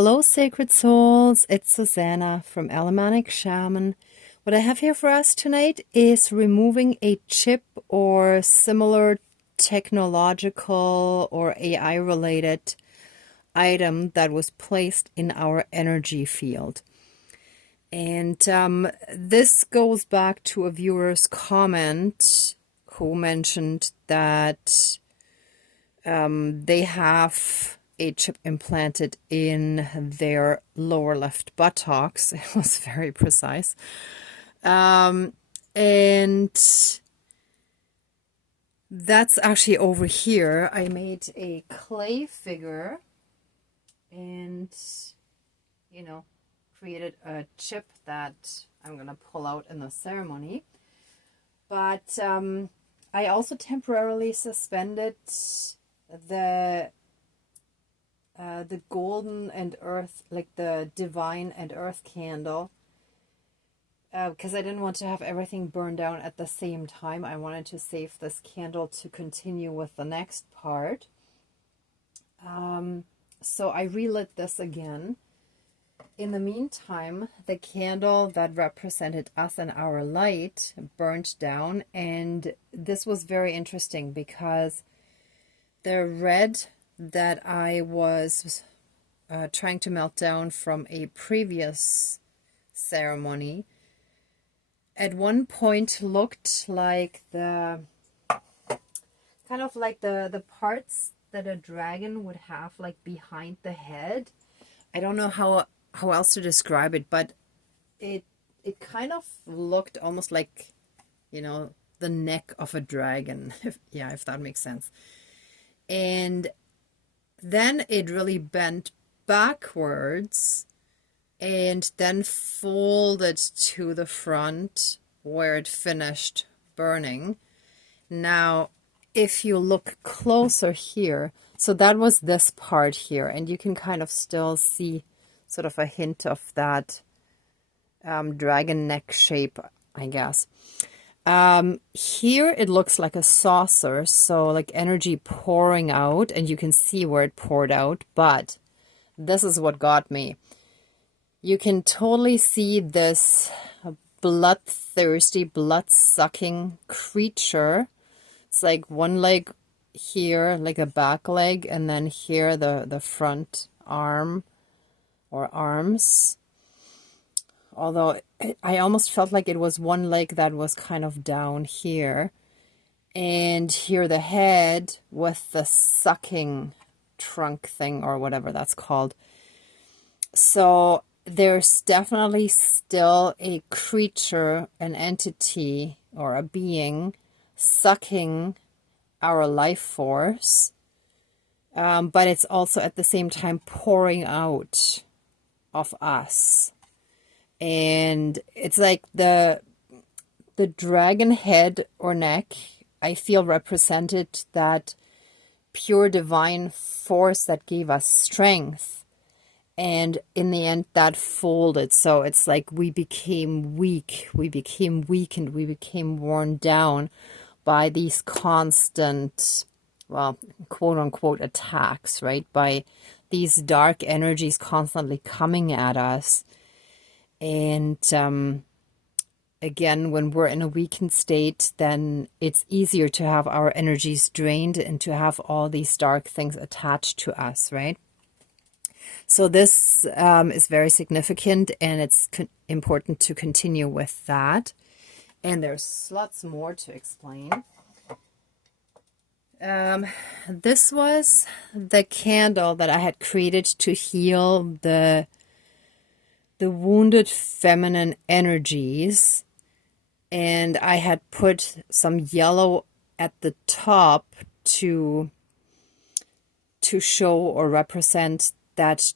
Hello, sacred souls. It's Susanna from Alamanic Shaman. What I have here for us tonight is removing a chip or similar technological or AI related item that was placed in our energy field. And this goes back to a viewer's comment who mentioned that they have a chip implanted in their lower left buttocks. It was very precise. And that's actually over here. I made a clay figure and, created a chip that I'm going to pull out in the ceremony. But I also temporarily suspended the golden and earth, like the divine and earth candle, because I didn't want to have everything burn down at the same time. I wanted to save this candle to continue with the next part. So I relit this again. In the meantime, the candle that represented us and our light burned down, and this was very interesting because the red that I was trying to melt down from a previous ceremony at one point looked like the kind of like the parts that a dragon would have like behind the head. I don't know how else to describe it, but it kind of looked almost like, the neck of a dragon, if that makes sense. And then it really bent backwards and then folded to the front where it finished burning. Now, if you look closer here, so that was this part here, and you can kind of still see sort of a hint of that dragon neck shape, I guess. Here it looks like a saucer, so like energy pouring out, and you can see where it poured out, but this is what got me. You can totally see this bloodthirsty, blood-sucking creature. It's like one leg here, like a back leg, and then here the front arm or arms. Although I almost felt like it was one leg that was kind of down here. And here the head with the sucking trunk thing or whatever that's called. So there's definitely still a creature, an entity, or a being sucking our life force. But it's also at the same time pouring out of us. And it's like the dragon head or neck, I feel represented that pure divine force that gave us strength. And in the end, that folded. So it's like we became weak. We became weakened. We became worn down by these constant, well, quote unquote, attacks, right? By these dark energies constantly coming at us. And again, when we're in a weakened state, then it's easier to have our energies drained and to have all these dark things attached to us, right? So this is very significant, and it's important to continue with that. And there's lots more to explain. This was the candle that I had created to heal the wounded feminine energies, and I had put some yellow at the top to show or represent that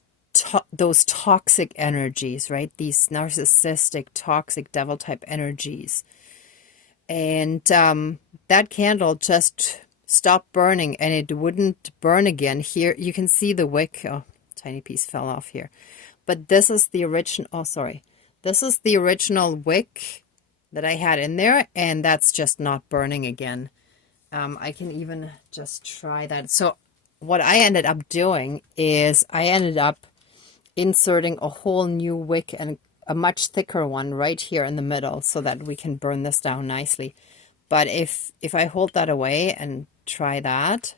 those toxic energies, right? These narcissistic, toxic, devil type energies. And that candle just stopped burning, and it wouldn't burn again. Here you can see the wick. Oh, tiny piece fell off here. But this is the original, oh, sorry. This is the original wick that I had in there, and that's just not burning again. I can even just try that. So what I ended up doing is I ended up inserting a whole new wick and a much thicker one right here in the middle so that we can burn this down nicely. But if I hold that away and try that,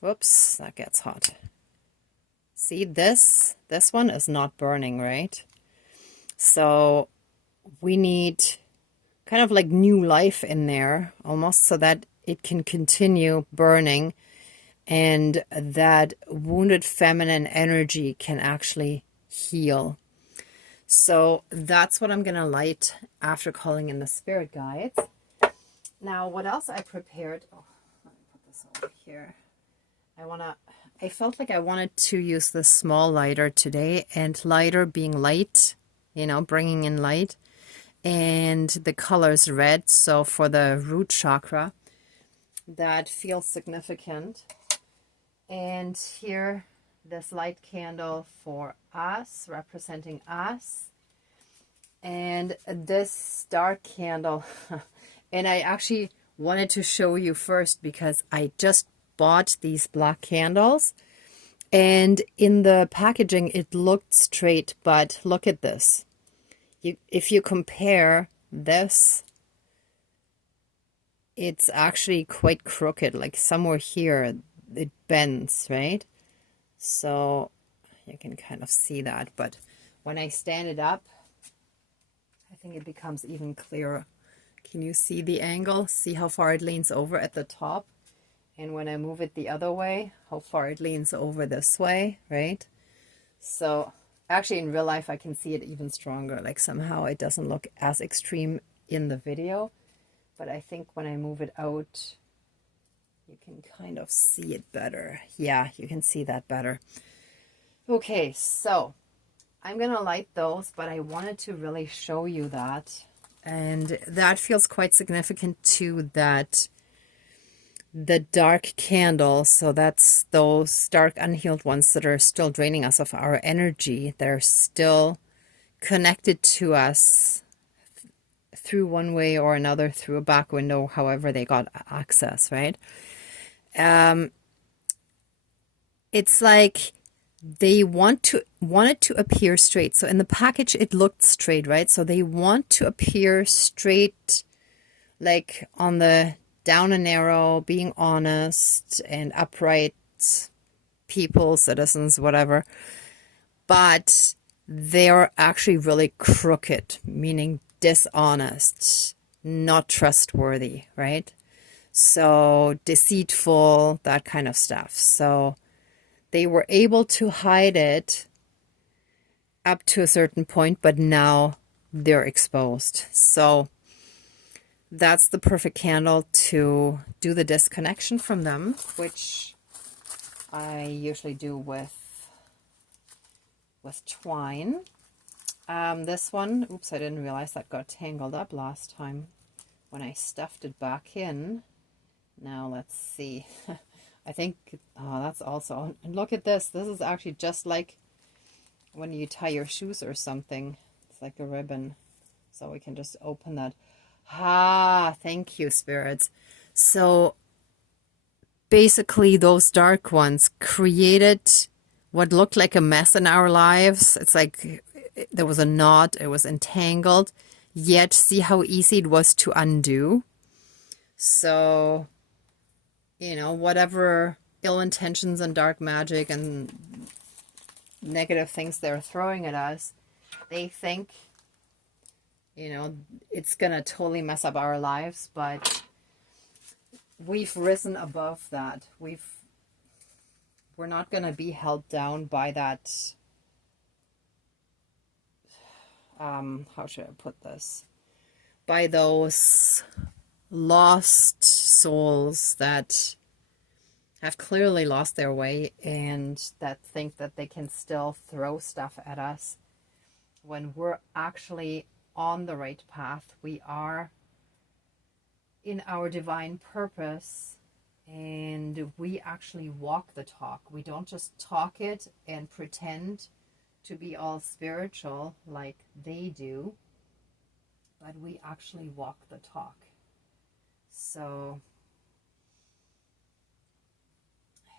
whoops, that gets hot. See, this one is not burning, right? So we need kind of like new life in there almost so that it can continue burning and that wounded feminine energy can actually heal. So that's what I'm going to light after calling in the spirit guides. Now, what else I prepared? Oh, let me put this over here. I felt like I wanted to use this small lighter today, and lighter being light, you know, bringing in light. And the color is red, so for the root chakra, that feels significant. And here, this light candle for us, representing us. And this dark candle, and I actually wanted to show you first because I just bought these black candles. And in the packaging, it looked straight, but look at this. If you compare this, it's actually quite crooked, like somewhere here it bends, right? So you can kind of see that, but when I stand it up, I think it becomes even clearer. Can you see the angle? See how far it leans over at the top? And when I move it the other way, how far it leans over this way, right? So actually in real life, I can see it even stronger. Like somehow it doesn't look as extreme in the video, but I think when I move it out, you can kind of see it better. Yeah, you can see that better. Okay, so I'm going to light those, but I wanted to really show you that. And that feels quite significant too, that the dark candle, so that's those dark unhealed ones that are still draining us of our energy. They're still connected to us through one way or another, through a back window, however they got access, right? It's like they want it to appear straight. So in the package, it looked straight, right? So they want to appear straight, like on the down and narrow, being honest and upright people, citizens, whatever. But they're actually really crooked, meaning dishonest, not trustworthy, right? So deceitful, that kind of stuff. So they were able to hide it up to a certain point, but now they're exposed. So that's the perfect candle to do the disconnection from them, which I usually do with twine. This one, oops, I didn't realize that got tangled up last time when I stuffed it back in. Now let's see. I think, oh, that's also, and look at this. This is actually just like when you tie your shoes or something. It's like a ribbon. So we can just open that. Ah, thank you, spirits. So basically those dark ones created what looked like a mess in our lives. It's like there was a knot, it was entangled, yet see how easy it was to undo. So, you know, whatever ill intentions and dark magic and negative things they're throwing at us, they think, you know, it's gonna totally mess up our lives, but we've risen above that. We're not gonna be held down by that, how should I put this? By those lost souls that have clearly lost their way and that think that they can still throw stuff at us when we're actually on the right path. We are in our divine purpose and we actually walk the talk. We don't just talk it and pretend to be all spiritual like they do, but we actually walk the talk. So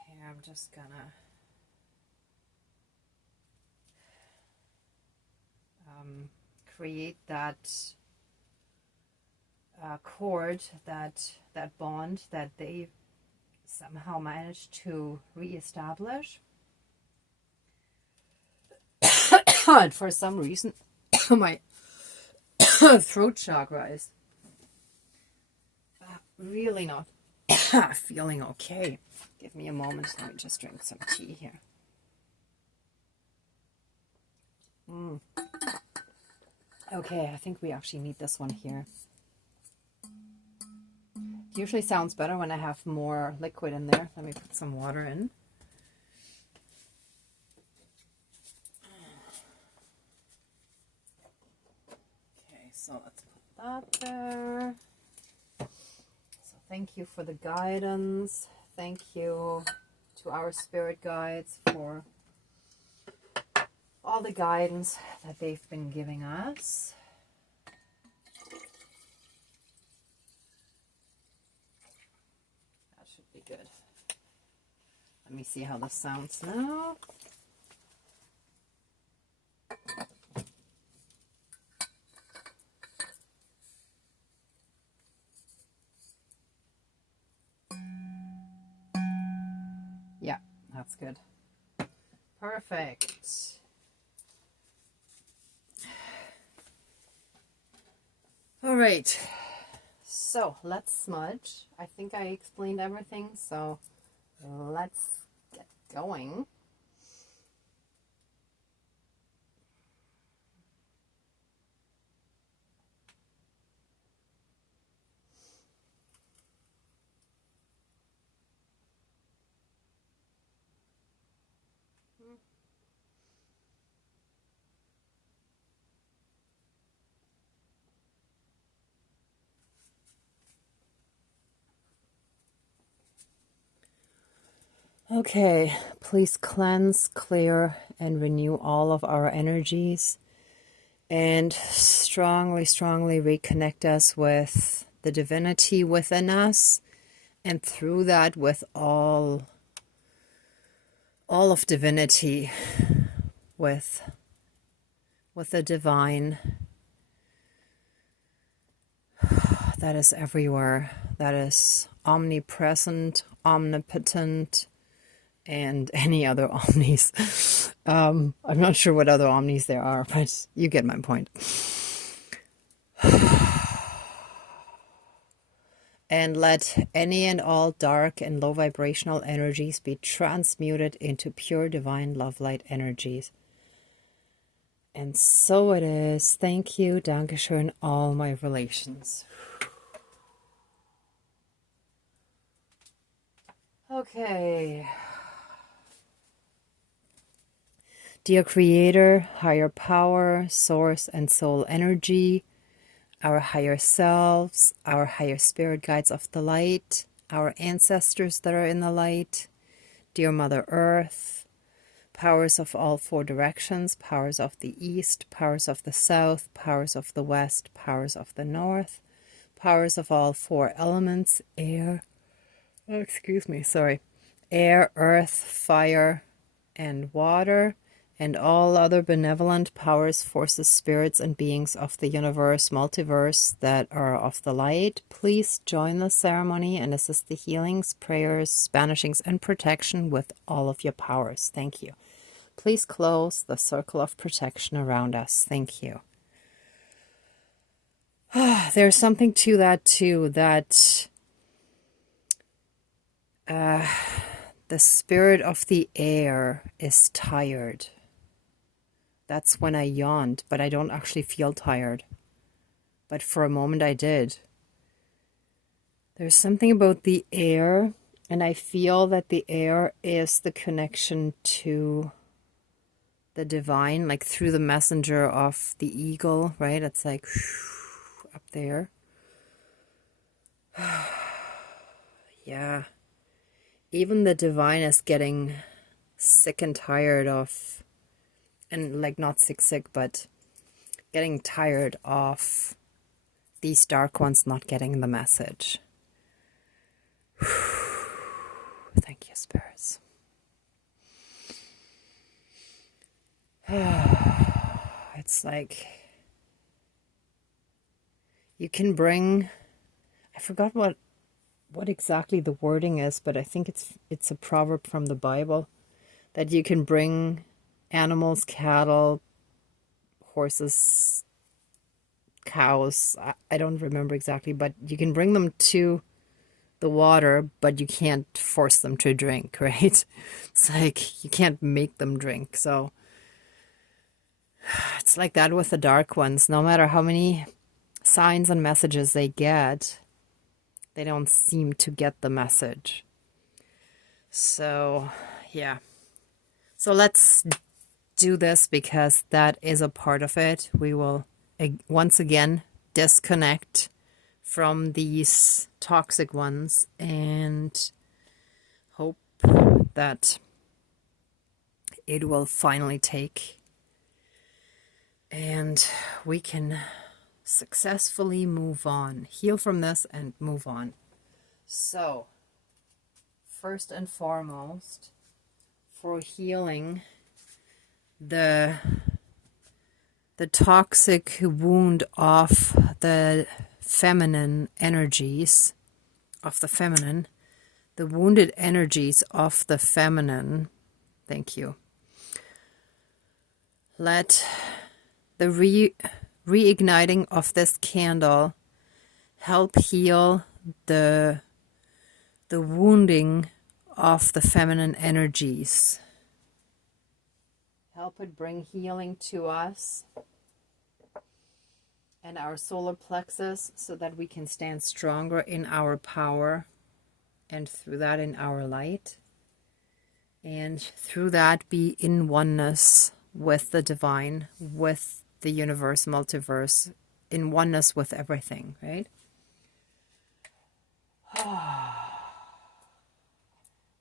here I'm just gonna create that cord, that bond that they somehow managed to reestablish. And for some reason, my throat chakra is really not feeling okay. Give me a moment. Let me just drink some tea here. Okay, I think we actually need this one here. It usually sounds better when I have more liquid in there. Let me put some water in. Okay, so let's put that there. So thank you for the guidance. Thank you to our spirit guides for all the guidance that they've been giving us. That should be good. Let me see how this sounds now. Yeah, that's good. Perfect. All right, so let's smudge. I think I explained everything, so let's get going. Okay, please cleanse, clear, and renew all of our energies, and strongly, strongly reconnect us with the divinity within us, and through that with all of divinity, with the divine that is everywhere, that is omnipresent, omnipotent, and any other omnis. I'm not sure what other omnis there are, but you get my point. And let any and all dark and low vibrational energies be transmuted into pure divine love light energies. And so it is. Thank you, Dankeschön, all my relations. Okay. Dear Creator, higher power, source, and soul energy, our higher selves, our higher spirit guides of the light, our ancestors that are in the light, dear Mother Earth, powers of all four directions, powers of the east, powers of the south, powers of the west, powers of the north, powers of all four elements, air, air, earth, fire, and water, and all other benevolent powers, forces, spirits, and beings of the universe, multiverse that are of the light, please join the ceremony and assist the healings, prayers, banishings, and protection with all of your powers. Thank you. Please close the circle of protection around us. Thank you. There's something to that too, that the spirit of the air is tired. That's when I yawned, but I don't actually feel tired. But for a moment I did. There's something about the air, and I feel that the air is the connection to the divine, like through the messenger of the eagle, right? It's like up there. Yeah. Even the divine is getting sick and tired of, and like not sick, but getting tired of these dark ones not getting the message. Thank you, spirits. It's like You can bring, I forgot what exactly the wording is, but I think it's a proverb from the Bible that you can bring animals, cattle, horses, cows. I don't remember exactly, but you can bring them to the water, but you can't force them to drink, right? It's like you can't make them drink. So it's like that with the dark ones. No matter how many signs and messages they get, they don't seem to get the message. So, yeah. So let's do this because that is a part of it. We will once again disconnect from these toxic ones and hope that it will finally take and we can successfully move on, heal from this and move on. So, first and foremost, for healing the toxic wound of the feminine energies, of the feminine, the wounded energies of the feminine. Thank you. Let the reigniting of this candle help heal the wounding of the feminine energies. Help it bring healing to us and our solar plexus so that we can stand stronger in our power and through that in our light. And through that be in oneness with the divine, with the universe, multiverse, in oneness with everything, right?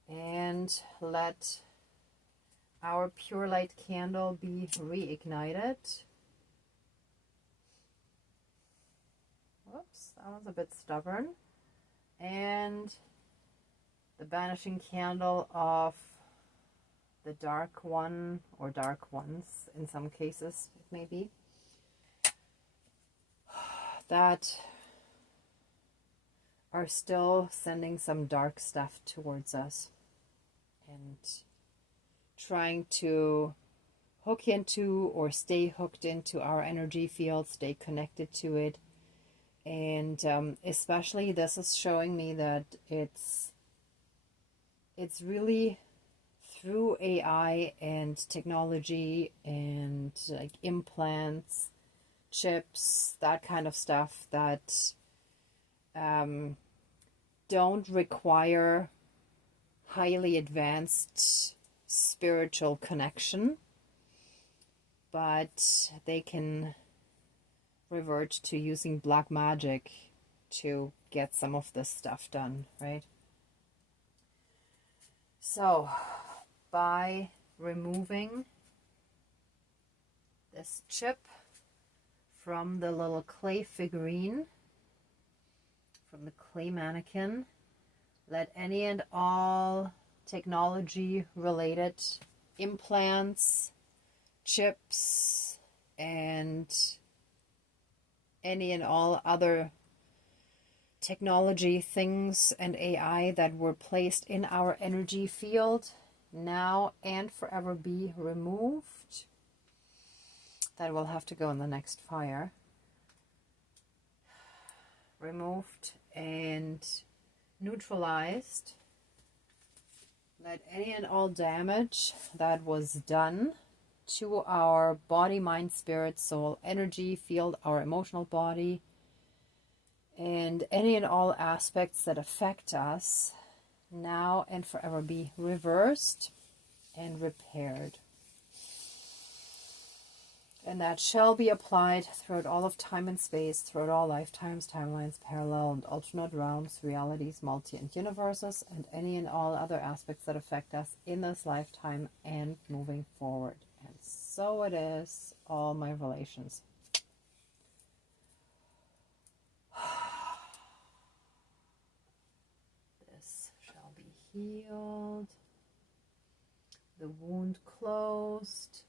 And let our pure light candle be reignited. Whoops, that was a bit stubborn. And the banishing candle of the dark one, or dark ones in some cases, it may be, that are still sending some dark stuff towards us and trying to hook into or stay hooked into our energy field, stay connected to it. And especially this is showing me that it's really through AI and technology and like implants, chips, that kind of stuff that don't require highly advanced spiritual connection, but they can revert to using black magic to get some of this stuff done, right? So, by removing this chip from the little clay figurine, from the clay mannequin, let any and all technology related implants, chips, and any and all other technology things and AI that were placed in our energy field now and forever be removed. That will have to go in the next fire. Removed and neutralized. Let any and all damage that was done to our body, mind, spirit, soul, energy field, our emotional body, and any and all aspects that affect us now and forever be reversed and repaired. And that shall be applied throughout all of time and space, throughout all lifetimes, timelines, parallel and alternate realms, realities, multi and universes, and any and all other aspects that affect us in this lifetime and moving forward. And so it is, all my relations. This shall be healed, the wound closed,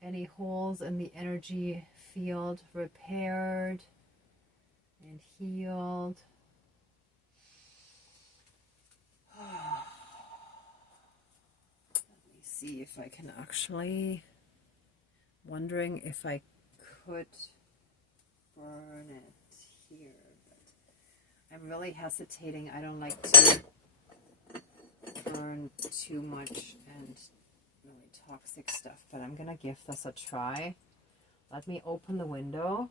any holes in the energy field repaired, and healed. Let me see if I can actually, wondering if I could burn it here, but I'm really hesitating. I don't like to burn too much and really toxic stuff, but I'm gonna give this a try. Let me open the window.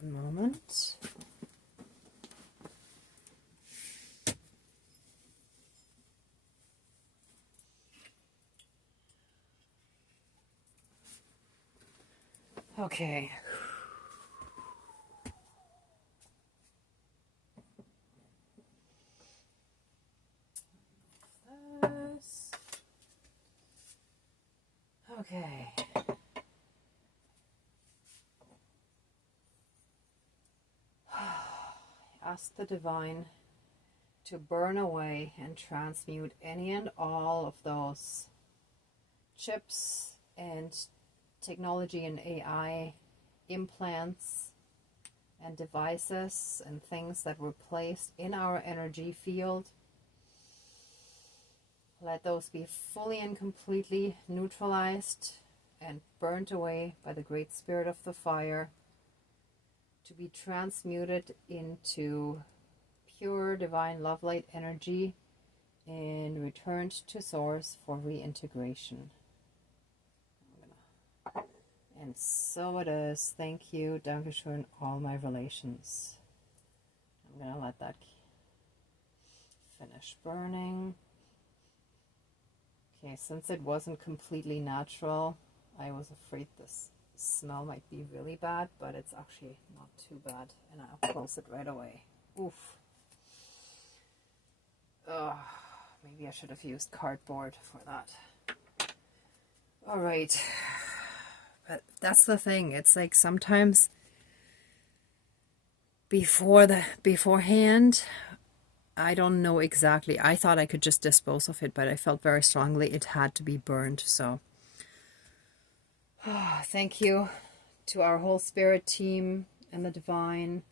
One moment. Okay. This. Okay. Ask the divine to burn away and transmute any and all of those chips and technology and AI implants and devices and things that were placed in our energy field. Let those be fully and completely neutralized and burnt away by the Great Spirit of the Fire, to be transmuted into pure divine love light energy and returned to source for reintegration. And so it is. Thank you. Dankeschön, all my relations. I'm going to let that finish burning. Okay, since it wasn't completely natural, I was afraid this smell might be really bad, but it's actually not too bad. And I'll close it right away. Oof. Ugh, maybe I should have used cardboard for that. All right. But that's the thing. It's like sometimes beforehand, I don't know exactly. I thought I could just dispose of it, but I felt very strongly it had to be burned. So thank you to our whole spirit team and the divine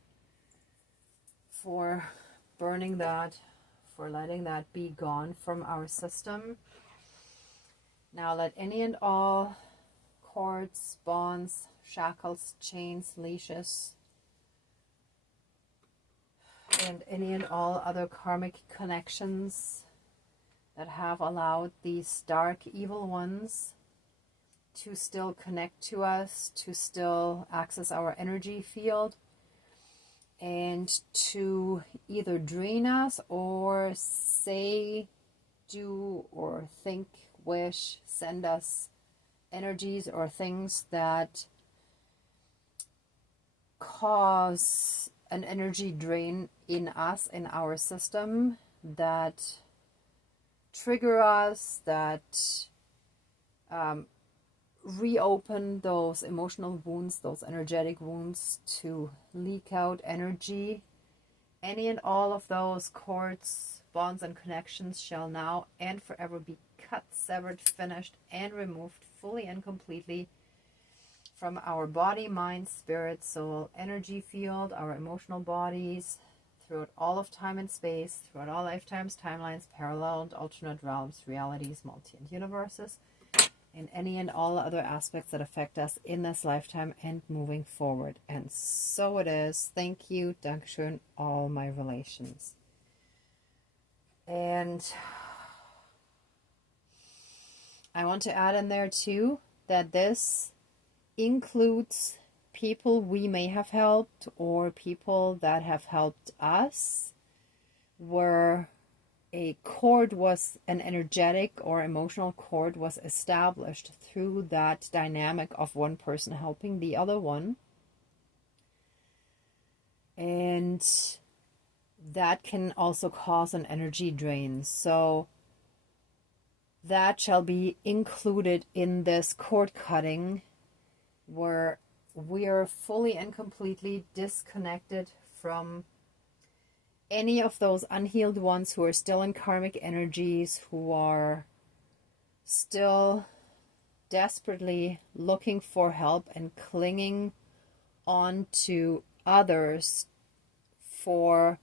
for burning that, for letting that be gone from our system. Now let any and all cords, bonds, shackles, chains, leashes, and any and all other karmic connections that have allowed these dark evil ones to still connect to us, to still access our energy field, and to either drain us or say, do, or think, wish, send us energies or things that cause an energy drain in us, in our system, that trigger us, that reopen those emotional wounds, those energetic wounds, to leak out energy. Any and all of those cords, bonds, and connections shall now and forever be cut, severed, finished, and removed fully and completely from our body, mind, spirit, soul, energy field, our emotional bodies, throughout all of time and space, throughout all lifetimes, timelines, parallel and alternate realms, realities, multi and universes, and any and all other aspects that affect us in this lifetime and moving forward. And so it is. Thank you. Dankeschön, all my relations. And I want to add in there too that this includes people we may have helped or people that have helped us, where a cord was, an energetic or emotional cord was established through that dynamic of one person helping the other one. And that can also cause an energy drain. So that shall be included in this cord cutting, where we are fully and completely disconnected from any of those unhealed ones who are still in karmic energies, who are still desperately looking for help and clinging onto others for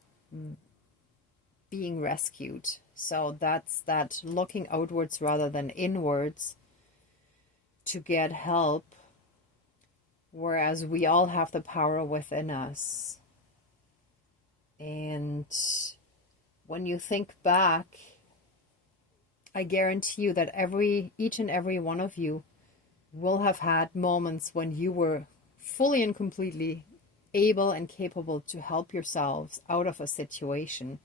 being rescued. So that's that, looking outwards rather than inwards to get help, whereas we all have the power within us. And when you think back, I guarantee you that each and every one of you will have had moments when you were fully and completely able and capable to help yourselves out of a situation.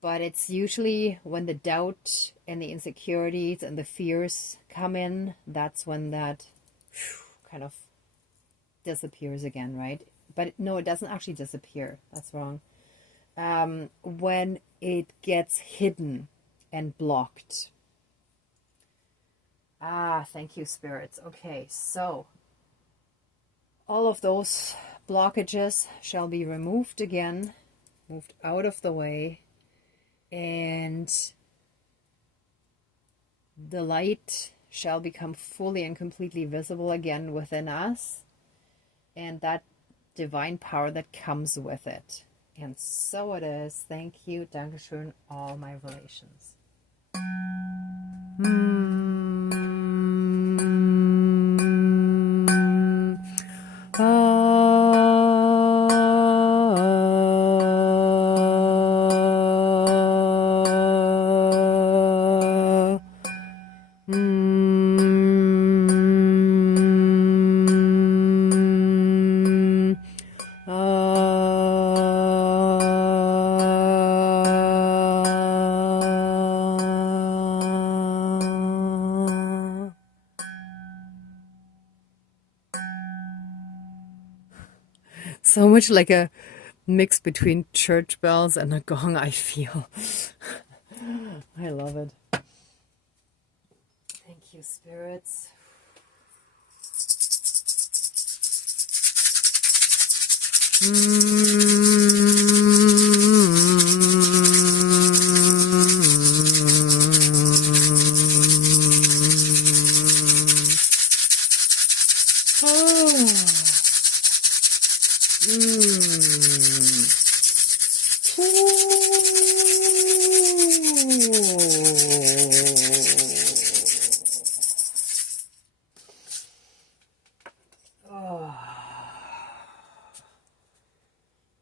But it's usually when the doubt and the insecurities and the fears come in, that's when that kind of disappears again, right? But no, it doesn't actually disappear. That's wrong. When it gets hidden and blocked. Thank you, spirits. Okay, so all of those blockages shall be removed again, moved out of the way, and the light shall become fully and completely visible again within us, and that divine power that comes with it. And so it is. Thank you. Dankeschön, all my relations. So much like a mix between church bells and a gong, I feel. I love it. Thank you, spirits.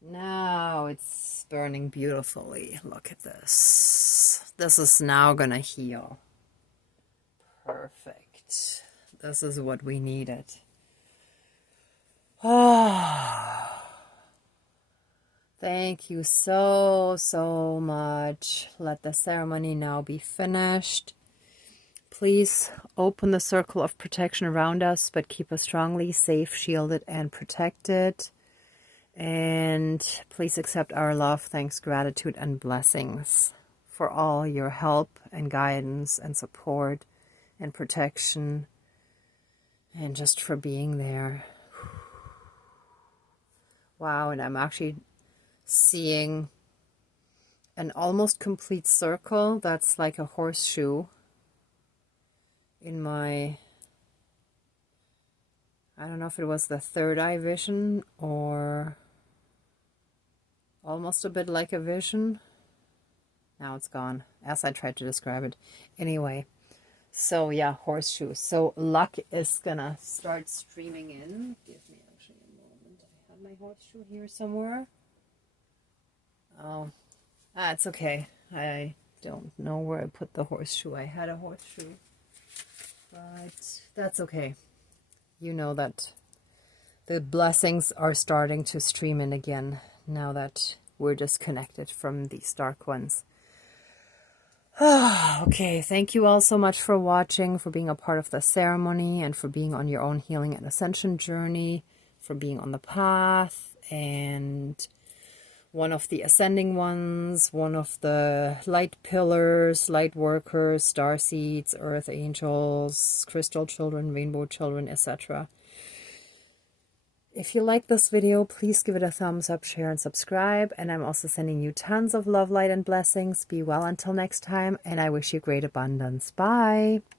Now it's burning beautifully. Look at this. This is now gonna heal. Perfect. This is what we needed. Thank you so much. Let the ceremony now be finished. Please open the circle of protection around us, but keep us strongly safe, shielded, and protected. And please accept our love, thanks, gratitude, and blessings for all your help and guidance and support and protection, and just for being there. Wow, and I'm actually seeing an almost complete circle that's like a horseshoe in my, I don't know if it was the third eye vision or almost a bit like a vision. Now it's gone, as I tried to describe it. Anyway, so yeah, horseshoe. So luck is gonna start streaming in. Give me actually a moment. I have my horseshoe here somewhere. Oh, it's okay. I don't know where I put the horseshoe. I had a horseshoe, but that's okay. You know that the blessings are starting to stream in again now that we're disconnected from these dark ones. Okay, thank you all so much for watching, for being a part of the ceremony, and for being on your own healing and ascension journey, for being on the path, and one of the ascending ones, one of the light pillars, light workers, star seeds, earth angels, crystal children, rainbow children, etc. If you like this video, please give it a thumbs up, share, and subscribe. And I'm also sending you tons of love, light, and blessings. Be well until next time, and I wish you great abundance. Bye.